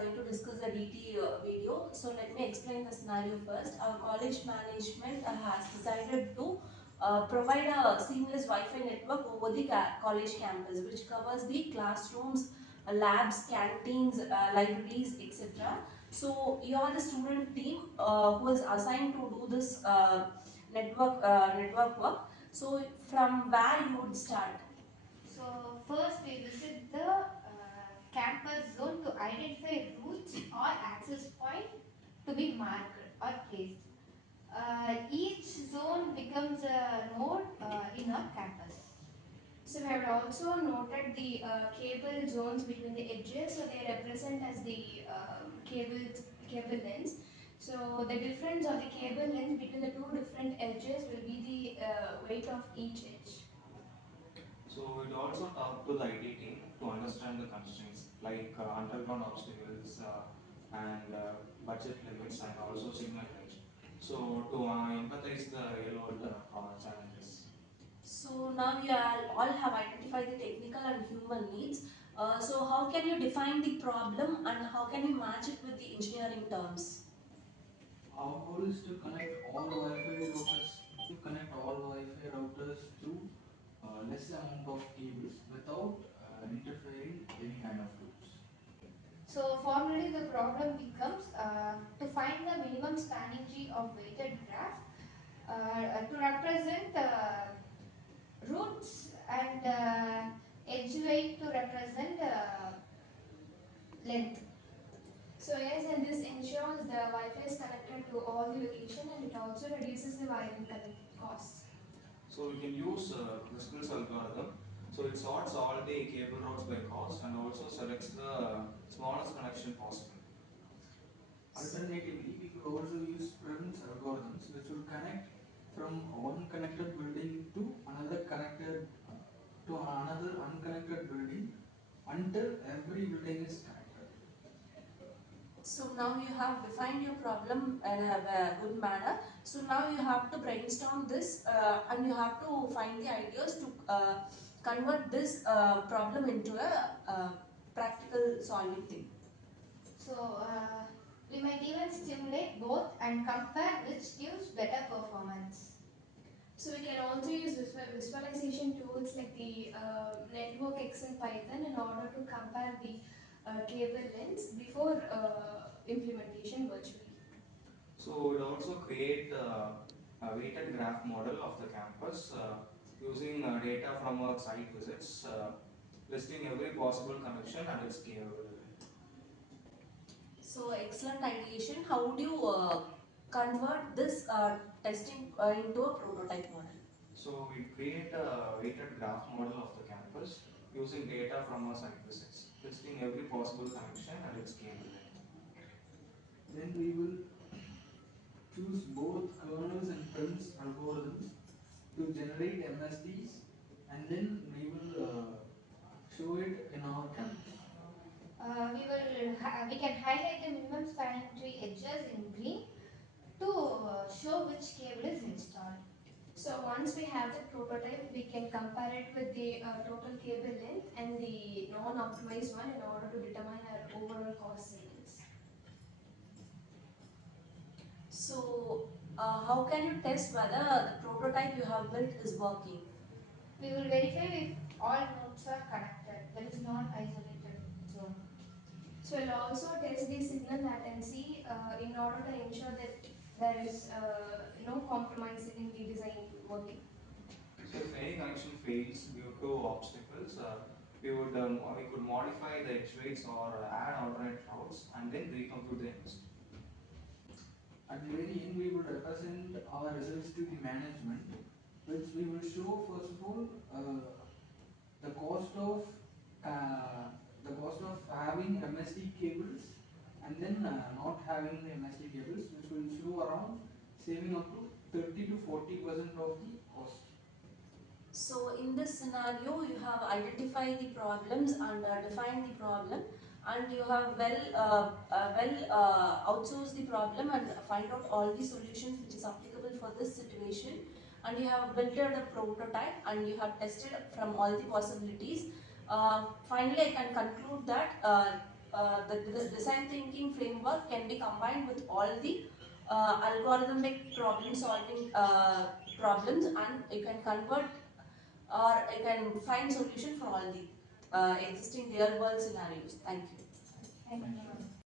going to discuss the DT video. So let me explain the scenario first. Our college management has decided to provide a seamless Wi-Fi network over the college campus, which covers the classrooms, labs, canteens, libraries, etc. So you are the student team who is assigned to do this network work. So from where you would start? So first we visit the campus zone to identify routes or access point to be marked or placed. Each zone becomes a node in our campus. So we have also noted the cable zones between the edges, so they represent as the cable lengths. So the difference of the cable length between the two different edges will be the weight of each edge. So it also talk to the IT team to understand the constraints like underground obstacles and budget limits and also signal range. So to empathize the real world challenges. So now you all have identified the technical and human needs. So how can you define the problem and how can you match it with the engineering terms? Our goal is to connect all Wi-Fi routers through less amount of cables without interfering any kind of routes. So formally the problem becomes to find the minimum spanning tree of weighted graph to represent routes and edge weight to represent length. So yes, and this ensures the Wi-Fi is connected to all the location, and it also reduces the wiring costs. So we can use Kruskal algorithm. So it sorts all the cable routes by cost and also selects the smallest connection possible. Alternatively, we could also use Prim's algorithms, which will connect from one connected building to another unconnected building until every building is connected. So now you have defined your problem in a good manner. So now you have to brainstorm this and you have to find the ideas to convert this problem into a practical solving thing. So we might even stimulate both and compare which gives better performance. So we can also use visualization tools like the NetworkX in Python in order to compare the cable lengths before implementation virtually. So it also create a weighted graph model of the campus using data from our site visits, listing every possible connection and its capability. So excellent ideation. How would you convert this testing into a prototype model? So we create a weighted graph model of the campus using data from our site visits, listing every possible connection and its capability. Then we will choose both kernels and Prim's algorithms to generate MSDs, and then we will show it in our campus. We can highlight the minimum spanning tree edges in green to show which cable is installed. So once we have the prototype, we can compare it with the total cable length and the non-optimized one in order to determine our overall cost savings. So how can you test whether the prototype you have built is working? We will verify if all nodes are connected, that is not isolated zone. So we'll also test the signal latency in order to ensure that there is no compromise in the design working. So if any connection fails due to obstacles, we could modify the edge weights or add alternate routes and then recompute the investment. At the very end, we will represent our results to the management, which we will show first of all the cost of having MSD cables, and then not having the MSD cables, which will show around saving up to 30 to 40% of the cost. So in this scenario, you have identified the problems and defined the problem, and you have outsourced the problem and find out all the solutions which is applicable for this situation, and you have built a prototype and you have tested from all the possibilities. Finally, I can conclude that the design thinking framework can be combined with all the algorithmic problem solving problems, and you can convert or you can find solution for all the existing real world scenarios. Thank you. Thank you.